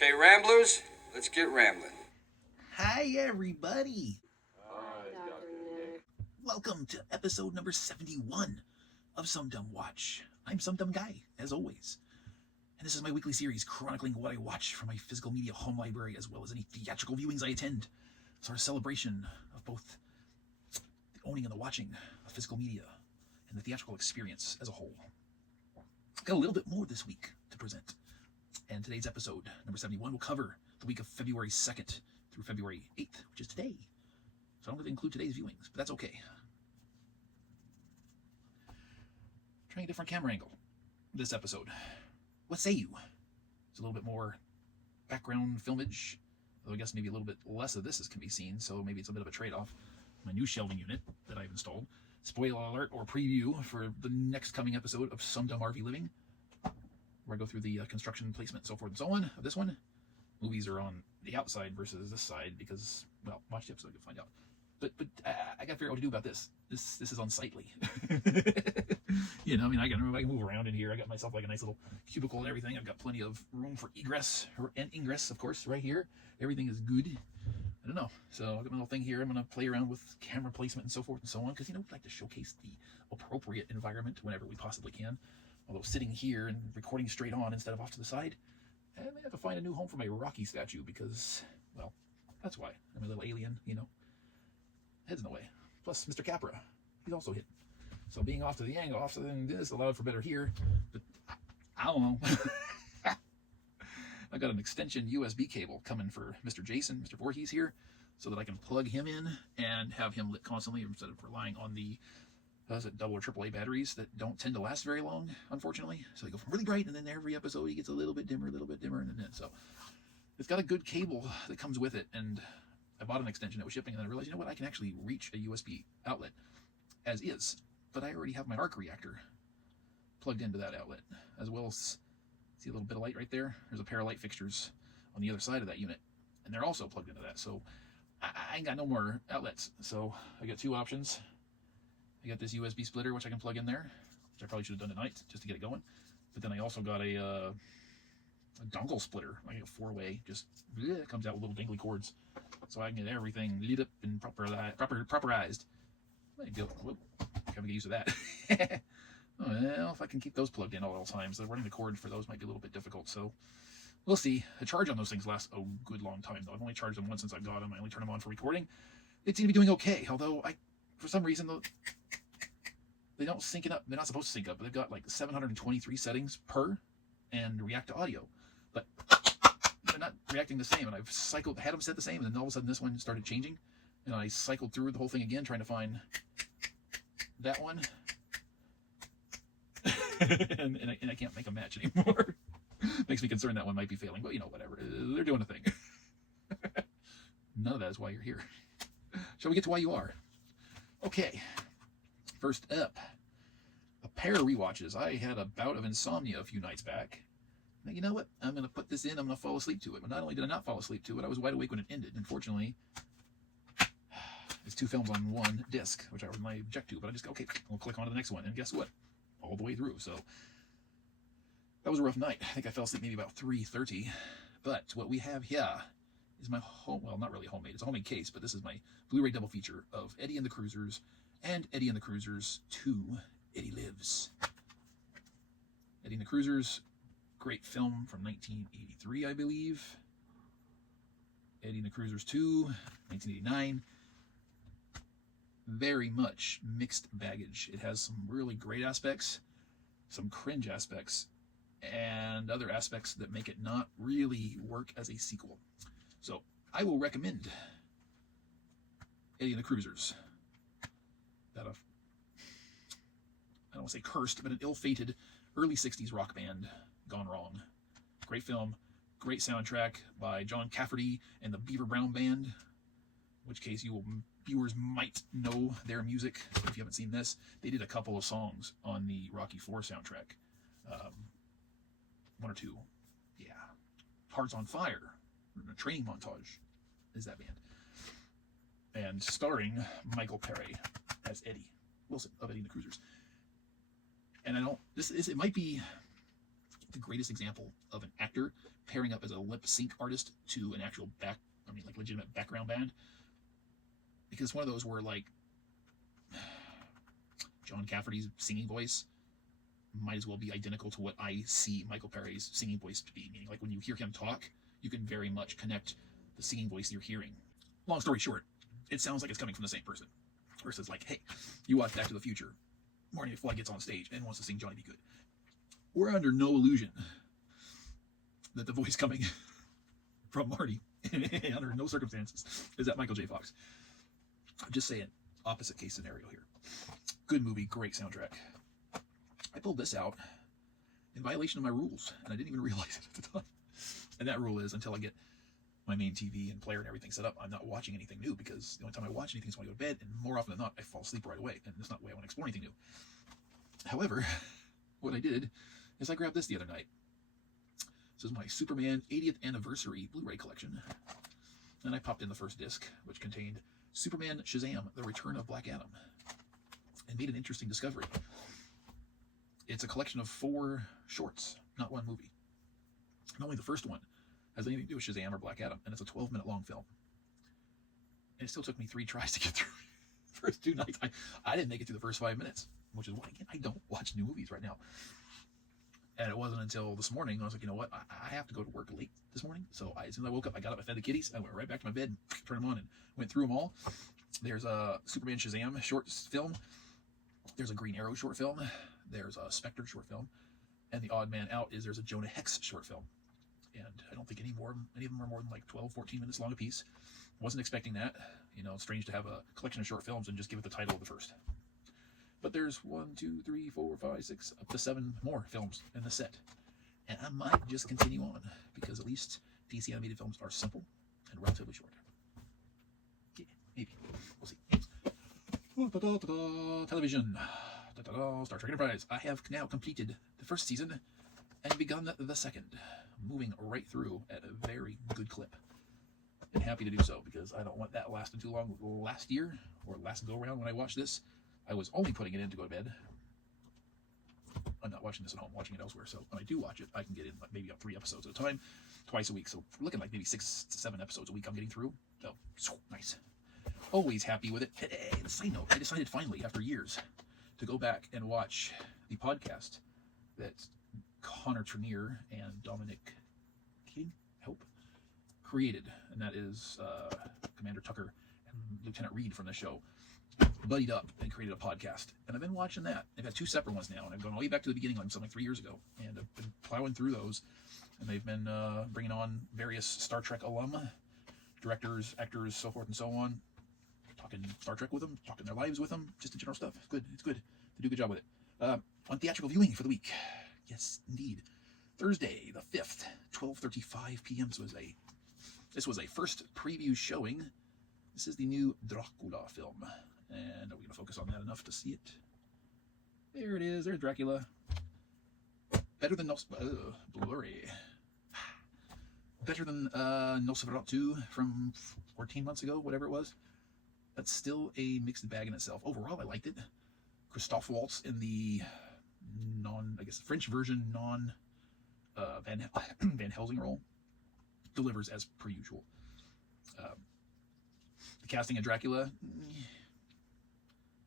Okay, Ramblers, let's get rambling. Hi, everybody. Hi, Dr. Nick. Welcome to episode number 71 of SumDumWatch. I'm Some Dumb Guy, as always. And this is my weekly series chronicling what I watch from my physical media home library, as well as any theatrical viewings I attend. Sort of celebration of both the owning and the watching of physical media and the theatrical experience as a whole. Got a little bit more this week to present. And today's episode, number 71, will cover the week of February 2nd through February 8th, which is today. So I don't really include today's viewings, but that's okay. Trying a different camera angle this episode. What say you? It's a little bit more background filmage, though I guess maybe a little bit less of this can be seen, so maybe it's a bit of a trade-off. My new shelving unit that I've installed. Spoiler alert or preview for the next coming episode of Some Dumb RV Living, where I go through the construction placement, so forth and so on, of this one. Movies are on the outside versus this side because, well, watch the episode, you'll find out. But I gotta figure out what to do about this. This is unsightly. You know, I can move around in here. I got myself like a nice little cubicle and everything. I've got plenty of room for egress and ingress, of course, right here. Everything is good. I don't know. So I've got my little thing here. I'm gonna play around with camera placement and so forth and so on, because we like to showcase the appropriate environment whenever we possibly can. Although sitting here and recording straight on instead of off to the side, I may have to find a new home for my Rocky statue because, well, that's why. I'm a little alien, Head's in the way. Plus, Mr. Capra, he's also hidden. So being off to the angle, off to this allowed for better here, but I don't know. I got an extension USB cable coming for Mr. Jason, Mr. Voorhees here, so that I can plug him in and have him lit constantly instead of relying on the double or triple A batteries that don't tend to last very long, unfortunately. So they go from really bright, and then every episode he gets a little bit dimmer, and then so it's got a good cable that comes with it. And I bought an extension that was shipping, and then I realized, you know what, I can actually reach a USB outlet as is, but I already have my arc reactor plugged into that outlet, as well as, see a little bit of light right there? There's a pair of light fixtures on the other side of that unit, and they're also plugged into that. So I ain't got no more outlets. So I got two options. I got this USB splitter, which I can plug in there, which I probably should have done tonight just to get it going. But then I also got a dongle splitter, like a 4-way, just comes out with little dingly cords, so I can get everything lit up and properized. There you go. Whoop. Gotta get used to that. Well, if I can keep those plugged in at all times, running the cord for those might be a little bit difficult. So we'll see. The charge on those things lasts a good long time, though. I've only charged them once since I got them. I only turn them on for recording. They seem to be doing okay, although for some reason, they don't sync it up. They're not supposed to sync up, but they've got like 723 settings per and react to audio, but they're not reacting the same. And I've had them set the same, and then all of a sudden this one started changing, and I cycled through the whole thing again trying to find that one, and I can't make a match anymore. Makes me concerned that one might be failing, but whatever. They're doing a thing. None of that is why you're here. Shall we get to why you are? Okay. First up, a pair of rewatches. I had a bout of insomnia a few nights back. Now, you know what? I'm going to put this in. I'm going to fall asleep to it. But not only did I not fall asleep to it, I was wide awake when it ended. Unfortunately, it's two films on one disc, which I might object to. But I just go, okay, we'll click on to the next one. And guess what? All the way through. So that was a rough night. I think I fell asleep maybe about 3:30. But what we have here is my not really homemade. It's a homemade case, but this is my Blu-ray double feature of Eddie and the Cruisers and Eddie and the Cruisers 2, Eddie Lives. Eddie and the Cruisers, great film from 1983, I believe. Eddie and the Cruisers 2, 1989. Very much mixed baggage. It has some really great aspects, some cringe aspects, and other aspects that make it not really work as a sequel. So I will recommend Eddie and the Cruisers. I don't want to say cursed, but an ill-fated early 60s rock band gone wrong. Great film, great soundtrack by John Cafferty and the Beaver Brown Band, in which case viewers might know their music if you haven't seen this. They did a couple of songs on the Rocky IV soundtrack. One or two. Yeah. Hearts on Fire, a training montage is that band. And starring Michael Perry as Eddie Wilson of Eddie and the Cruisers. And it might be the greatest example of an actor pairing up as a lip sync artist to an actual legitimate background band. Because it's one of those where, like, John Cafferty's singing voice might as well be identical to what I see Michael Perry's singing voice to be. Meaning, like, when you hear him talk, you can very much connect the singing voice you're hearing. Long story short, it sounds like it's coming from the same person. Versus, like, hey, you watch Back to the Future, Marty McFly gets on stage and wants to sing Johnny Be Good. We're under no illusion that the voice coming from Marty, under no circumstances, is that Michael J. Fox. I'm just saying, opposite case scenario here. Good movie, great soundtrack. I pulled this out in violation of my rules, and I didn't even realize it at the time. And that rule is, until I get my main TV and player and everything set up, I'm not watching anything new, because the only time I watch anything is when I go to bed, and more often than not, I fall asleep right away, and that's not the way I want to explore anything new. However, what I did is I grabbed this the other night. This is my Superman 80th Anniversary Blu-ray collection, and I popped in the first disc, which contained Superman Shazam, The Return of Black Adam, and made an interesting discovery. It's a collection of 4 shorts, not one movie. And only the first one has anything to do with Shazam or Black Adam, and it's a 12-minute long film. And it still took me 3 tries to get through it. First 2 nights. I didn't make it through the first 5 minutes, which is why, again, I don't watch new movies right now. And it wasn't until this morning I was like, you know what, I have to go to work late this morning. So as soon as I woke up, I got up, I fed the kitties, I went right back to my bed, turned them on, and went through them all. There's a Superman Shazam short film. There's a Green Arrow short film. There's a Spectre short film. And the odd man out is there's a Jonah Hex short film. And I don't think any of them are more than like 12, 14 minutes long a piece. Wasn't expecting that. You know, it's strange to have a collection of short films and just give it the title of the first. But there's 1, 2, 3, 4, 5, 6, up to 7 more films in the set. And I might just continue on, because at least DC animated films are simple and relatively short. Yeah, maybe. We'll see. Television. Star Trek Enterprise. I have now completed the first season and begun the second, moving right through at a very good clip. And happy to do so, because I don't want that lasting too long. Last year, or last go-around when I watched this, I was only putting it in to go to bed. I'm not watching this at home, watching it elsewhere. So when I do watch it, I can get in like maybe 3 episodes at a time, twice a week. So we're looking like maybe 6 to 7 episodes a week I'm getting through. So nice. Always happy with it. Hey, side note, I decided finally, after years, to go back and watch the podcast that Connor Trenier and Dominic Keating, created. And that is Commander Tucker and Lieutenant Reed from the show buddied up and created a podcast, and I've been watching that. They've had 2 separate ones now, and I've gone all the way back to the beginning, like something like 3 years ago, and I've been plowing through those, and they've been bringing on various Star Trek alum, directors, actors, so forth and so on, talking Star Trek with them, talking their lives with them, just the general stuff. It's good. They do a good job with it. On theatrical viewing for the week, yes, indeed, Thursday the 5th, 12:35 p.m. This was a first preview showing. This is the new Dracula film. And are we going to focus on that enough to see it? There it is. There's Dracula. Better than blurry. Better than Nosferatu from 14 months ago, whatever it was. That's still a mixed bag in itself. Overall, I liked it. Christoph Waltz in the French version Van Helsing role delivers as per usual. The casting of Dracula,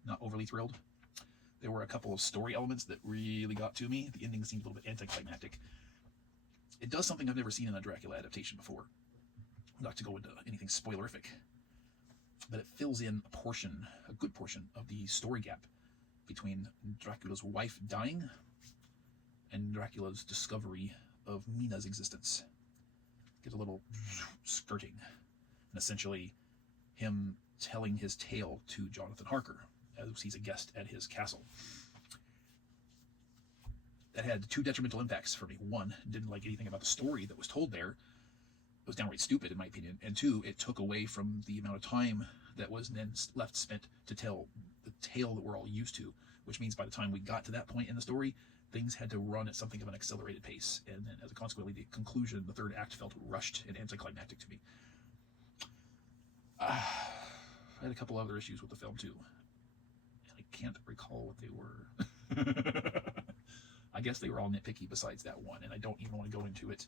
not overly thrilled. There were a couple of story elements that really got to me. The ending seemed a little bit anticlimactic. It does something I've never seen in a Dracula adaptation before. Not to go into anything spoilerific, but it fills in a good portion of the story gap between Dracula's wife dying and Dracula's discovery of Mina's existence. Get a little skirting, and essentially him telling his tale to Jonathan Harker as he's a guest at his castle. That had 2 detrimental impacts for me. 1, didn't like anything about the story that was told there. It was downright stupid, in my opinion. And 2, it took away from the amount of time that was then left spent to tell the tale that we're all used to, which means by the time we got to that point in the story, things had to run at something of an accelerated pace. And then, as a consequently, the conclusion, the 3rd act, felt rushed and anticlimactic to me. I had a couple other issues with the film, too. And I can't recall what they were. I guess they were all nitpicky besides that one, and I don't even want to go into it.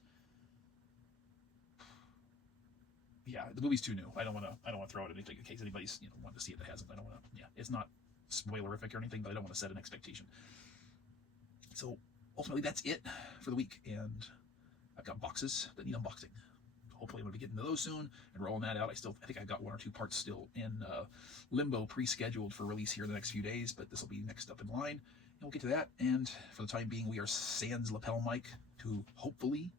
Yeah, the movie's too new. I don't want to throw it at anything in case anybody's wanted to see it that hasn't. I don't want to. Yeah, it's not spoilerific or anything, but I don't want to set an expectation. So ultimately, that's it for the week, and I've got boxes that need unboxing. Hopefully, I'm going to be getting to those soon and rolling that out. I think I've got 1 or 2 parts still in limbo, pre-scheduled for release here in the next few days, but this will be next up in line, and we'll get to that. And for the time being, we are sans lapel mic to hopefully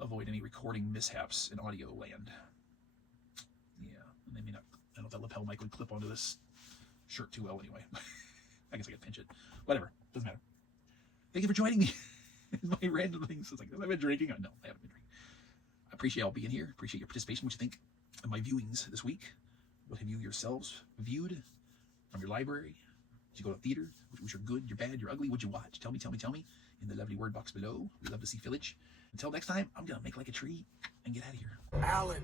avoid any recording mishaps in audio land. Yeah, and I don't know if that lapel mic would clip onto this shirt too well anyway. I guess I could pinch it. Whatever, doesn't matter. Thank you for joining me. My random things. It's like, have I been drinking? No, I haven't been drinking. I appreciate y'all being here. Appreciate your participation. What you think of my viewings this week? What have you yourselves viewed from your library? Did you go to theater? Was your good, your bad, your ugly? What'd you watch? Tell me in the lovely word box below. We love to see fillage. Until next time, I'm going to make like a tree and get out of here. Alan.